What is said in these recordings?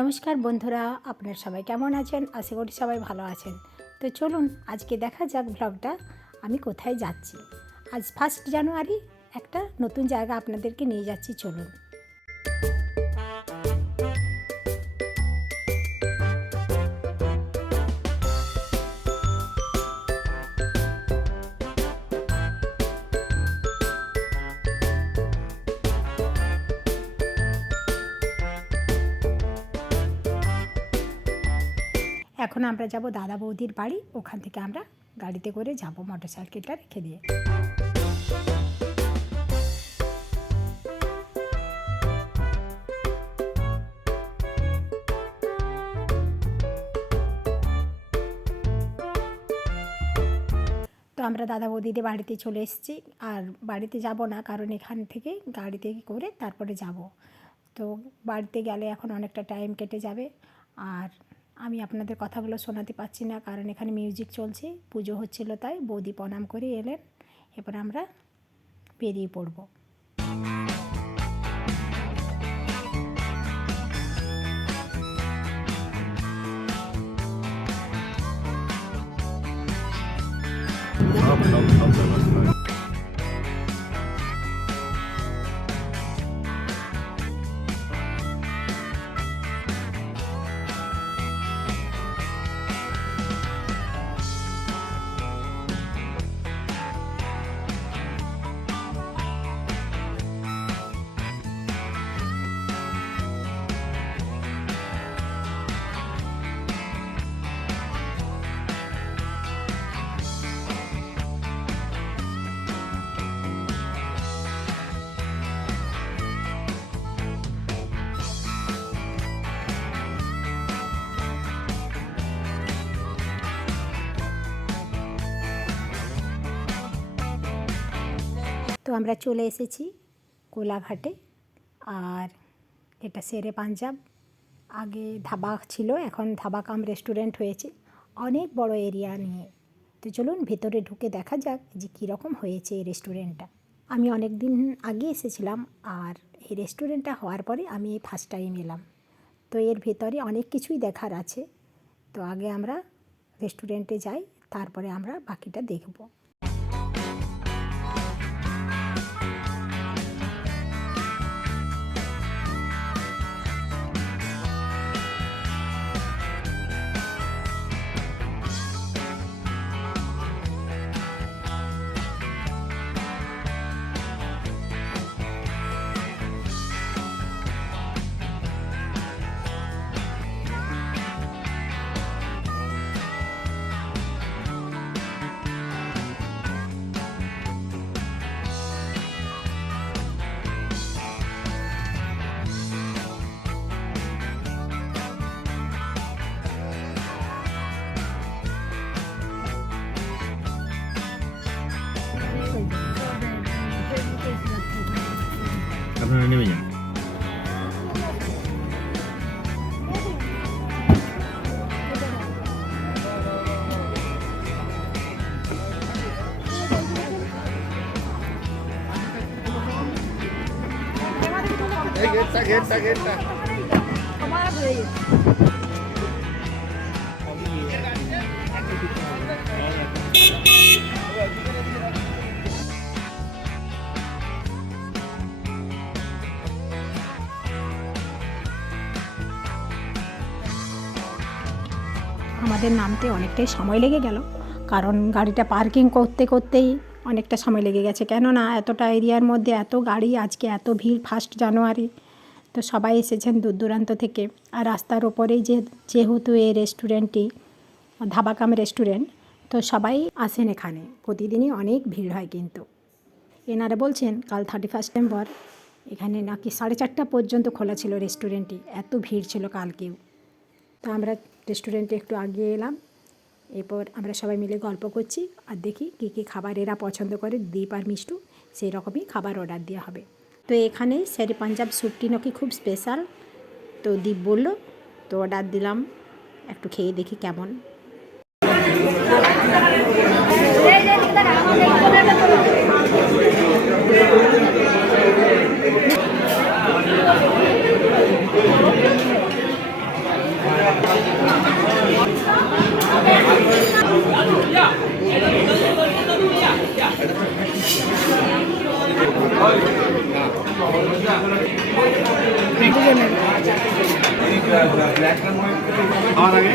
নমস্কার বন্ধুরা, আপনারা সবাই কেমন আছেন? আশা করি সবাই ভালো আছেন। তো চলুন আজকে দেখা যাক ব্লগটা আমি কোথায় যাচ্ছি। আজ 1 জানুয়ারি একটা নতুন জায়গা আপনাদেরকে নিয়ে যাচ্ছি, চলুন। এখন আমরা যাব দাদা বৌদির বাড়ি, ওখান থেকে আমরা গাড়িতে করে যাব মোটরসাইকেলটা রেখে দিয়ে। তো আমরা দাদা বৌদিদের বাড়িতে চলে এসেছি, আর বাড়িতে যাব না কারণ এখান থেকে গাড়িতে করে তারপরে যাব। তো বাড়িতে গেলে এখন অনেকটা টাইম কেটে যাবে, আর আমি আপনাদের কথাগুলো শোনাতে পারছি না কারণ এখানে মিউজিক চলছে, পুজো হচ্ছিল, তাই বৌদি প্রণাম করে এলেন। এবার আমরা বেরিয়ে পড়ব। তো আমরা চলে এসেছি কোলাঘাটে, আর এটা শেরে পাঞ্জাব। আগে ধাবা ছিল, এখন ধাবা কাম রেস্টুরেন্ট হয়েছে, অনেক বড় এরিয়া নিয়ে। তো চলুন ভেতরে ঢুকে দেখা যাক যে কীরকম হয়েছে এই রেস্টুরেন্টটা। আমি অনেক দিন আগে এসেছিলাম, আর এই রেস্টুরেন্টটা হওয়ার পরে আমি এই ফার্স্ট টাইম এলাম। তো এর ভেতরে অনেক কিছুই দেখার আছে। তো আগে আমরা রেস্টুরেন্টে যাই, তারপরে আমরা বাকিটা দেখব। আপনারা নেমে যান। গেটটা আমাদের নামতে অনেকটাই সময় লেগে গেল, কারণ গাড়িটা পার্কিং করতে করতেই অনেকটা সময় লেগে গেছে। কেননা এতটা এরিয়ার মধ্যে এত গাড়ি, আজকে এত ভিড় 1 জানুয়ারি। তো সবাই এসেছেন দূর দূরান্ত থেকে, আর রাস্তার ওপরেই যেহেতু এই রেস্টুরেন্টটি ধাবা কাম রেস্টুরেন্ট, তো সবাই আসেন এখানে, প্রতিদিনই অনেক ভিড় হয়। কিন্তু এনারা বলছেন কাল 31 ডিসেম্বর এখানে নাকি 4:30 পর্যন্ত খোলা ছিল রেস্টুরেন্টটি, এত ভিড় ছিল কালকেও। তো আমরা রেস্টুরেন্টে একটু আগিয়ে এলাম, এরপর আমরা সবাই মিলে গল্প করছি আর দেখি কী কী খাবার এরা পছন্দ করে। দীপ আর মিষ্টু সেই রকমই খাবার অর্ডার দেওয়া হবে। তো এখানে শেরে পাঞ্জাব স্যুপটি নাকি খুব স্পেশাল, তো দীপ বলল, তো অর্ডার দিলাম, একটু খেয়ে দেখি কেমন। আমার আগে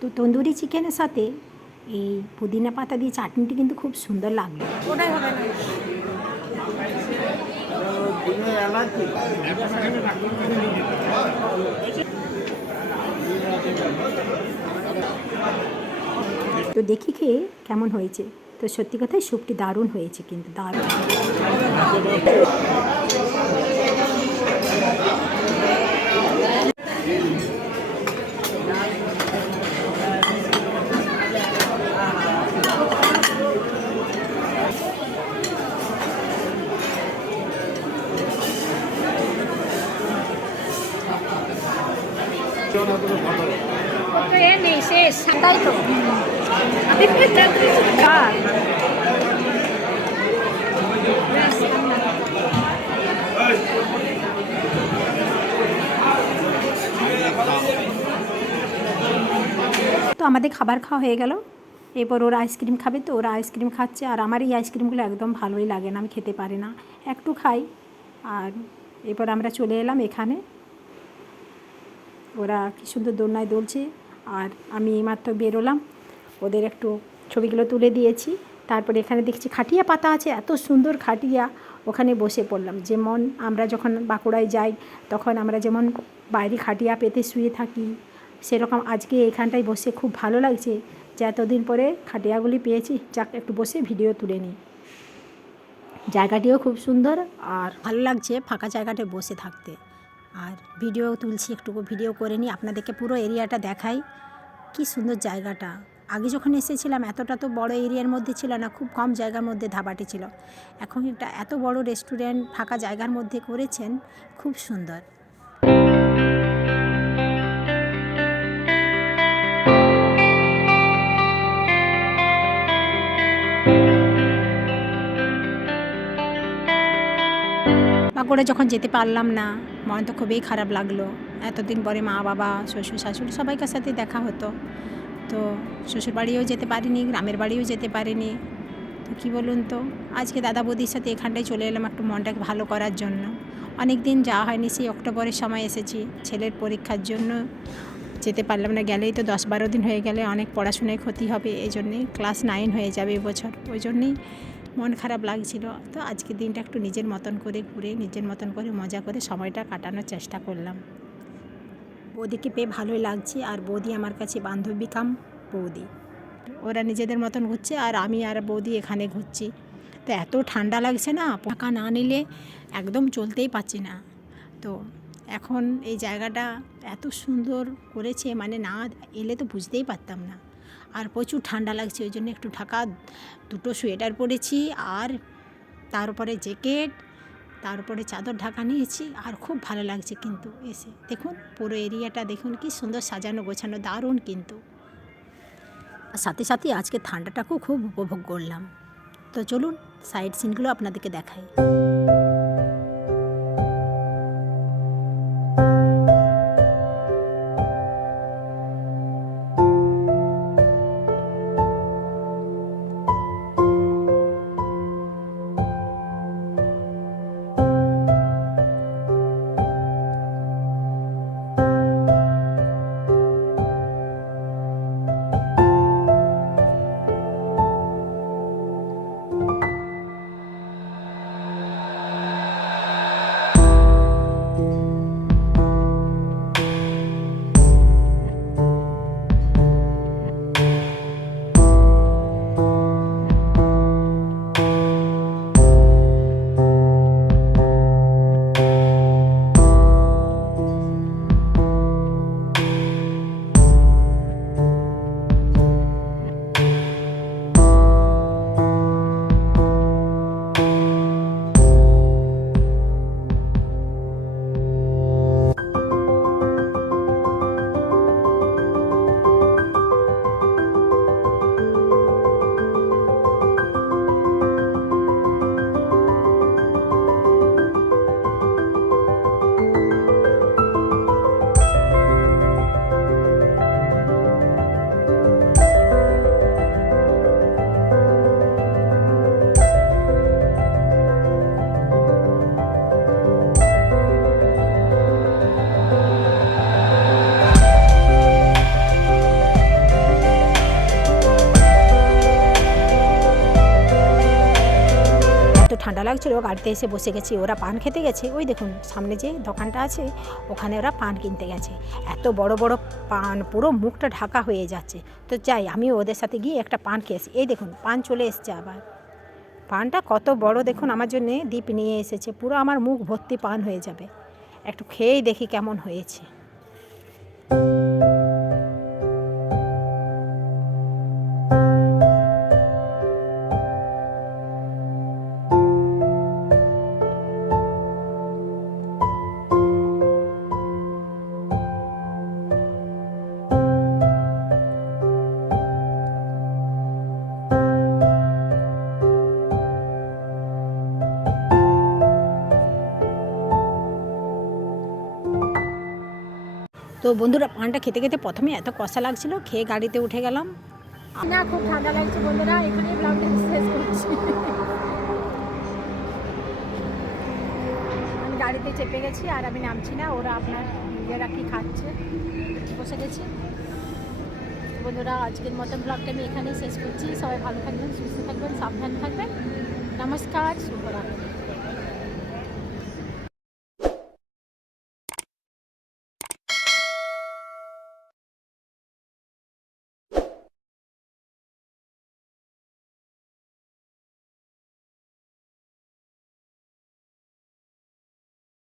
তো তন্দুরি চিকেনের সাথে এই পুদিনা পাতা দিয়ে চাটনিটি কিন্তু খুব সুন্দর লাগলো। ওটাই হবে না। তো দেখি খেয়ে কেমন হয়েছে। তো সত্যি কথাই স্যুপটি দারুণ হয়েছে, কিন্তু দারুণ। তো এ নেই শেষ, তাই তো তো আমাদের খাবার খাওয়া হয়ে গেল। এরপর ওরা আইসক্রিম খাবে, তো ওরা আইসক্রিম খাচ্ছে, আর আমার এই আইসক্রিমগুলো একদম ভালোই লাগে না, আমি খেতে পারি না, একটু খাই। আর এরপর আমরা চলে এলাম এখানে। ওরা কী সুন্দর দোলনায় দুলছে, আর আমি এইমাত্র বেরোলাম, ওদের একটু ছবিগুলো তুলে দিয়েছি। তারপরে এখানে দেখছি খাটিয়া পাতা আছে, এত সুন্দর খাটিয়া, ওখানে বসে পড়লাম। যেমন আমরা যখন বাঁকুড়ায় যাই তখন আমরা যেমন বাইরে খাটিয়া পেতে শুয়ে থাকি, সেরকম আজকে এখানটায় বসে খুব ভালো লাগছে যে এতদিন পরে খাটিয়াগুলি পেয়েছি, যাক একটু বসে ভিডিও তুলে নিই। জায়গাটিও খুব সুন্দর আর ভালো লাগছে ফাঁকা জায়গাটায় বসে থাকতে। আর ভিডিও তুলছি, একটুকু ভিডিও করে নিই, আপনাদেরকে পুরো এরিয়াটা দেখাই। কি সুন্দর জায়গাটা। আগে যখন এসেছিলাম এতটা তো বড় এরিয়ার মধ্যে ছিল না, খুব কম জায়গার মধ্যে ধাবাটি ছিল। এখন এটা এত বড় রেস্টুরেন্ট ফাঁকা জায়গার মধ্যে করেছেন, খুব সুন্দর। বাঁকুড়া যখন যেতে পারলাম না, মন তো খুবই খারাপ লাগলো। এতদিন পরে মা বাবা শ্বশুর শাশুড়ি সবাইকার সাথে দেখা হতো, তো শ্বশুর বাড়িও যেতে পারিনি, গ্রামের বাড়িও যেতে পারিনি। তো কী বলুন তো, আজকে দাদা বৌদির সাথে এখানটায় চলে এলাম একটু মনটাকে ভালো করার জন্য। অনেক দিন যাওয়া হয়নি, সেই অক্টোবরের সময় এসেছি, ছেলের পরীক্ষার জন্য যেতে পারলাম না। গেলেই তো 10-12 দিন হয়ে গেলে অনেক পড়াশোনায় ক্ষতি হবে, এই জন্যেই ক্লাস 9 হয়ে যাবে এবছর, ওই জন্যেই মন খারাপ লাগছিল। তো আজকের দিনটা একটু নিজের মতন করে ঘুরে, নিজের মতন করে মজা করে সময়টা কাটানোর চেষ্টা করলাম। বৌদিকে পেয়ে ভালোই লাগছে, আর বৌদি আমার কাছে বান্ধবী কাম বৌদি। ওরা নিজেদের মতন ঘুরছে, আর আমি আর বৌদি এখানে ঘুরছি। তো এত ঠান্ডা লাগছে না, পাখা না নিলে একদম চলতেই পারছি না। তো এখন এই জায়গাটা এত সুন্দর করেছে, মানে না এলে তো বুঝতেই পারতাম না। আর প্রচুর ঠান্ডা লাগছে, ওই জন্য একটু ঢাকা 2টো সোয়েটার পরেছি, আর তার উপরে জ্যাকেট, তার উপরে চাদর ঢাকা নিয়েছি। আর খুব ভালো লাগছে কিন্তু এসে, দেখুন পুরো এরিয়াটা দেখুন কি সুন্দর সাজানো গোছানো, দারুণ কিন্তু। সাথে সাথে আজকে ঠান্ডাটাকেও খুব উপভোগ করলাম। তো চলুন সাইড সিনগুলো আপনাদেরকে দেখাই। ঠান্ডা লাগছিল, গাড়িতে এসে বসে গেছি। ওরা পান খেতে গেছে, ওই দেখুন সামনে যে দোকানটা আছে ওখানে ওরা পান কিনতে গেছে। এত বড় বড় পান, পুরো মুখটা ঢাকা হয়ে যাচ্ছে। তো যাই আমি ওদের সাথে গিয়ে একটা পান খেয়েছি। এই দেখুন পান চলে এসছে আবার। পানটা কত বড় দেখুন, আমার জন্যে দীপ নিয়ে এসেছে। পুরো আমার মুখ ভর্তি পান হয়ে যাবে। একটু খেয়েই দেখি কেমন হয়েছে। তো বন্ধুরা পানটা খেতে খেতে প্রথমে এত কষা লাগছিল, খেয়ে গাড়িতে উঠে গেলাম। না খুব ঠান্ডা লাগছে বন্ধুরা, এখানে ব্লগটা শেষ করছি। আমি গাড়িতে চেপে গেছি আর আমি নামছি না, ওরা আপনার নিজেরা কি খাচ্ছে বসে গেছি। বন্ধুরা আজকের মতন ব্লগটা আমি এখানেই শেষ করছি। সবাই ভালো থাকবেন, সুস্থ থাকবেন, সাবধান থাকবেন। নমস্কার, শুভরাত্রি।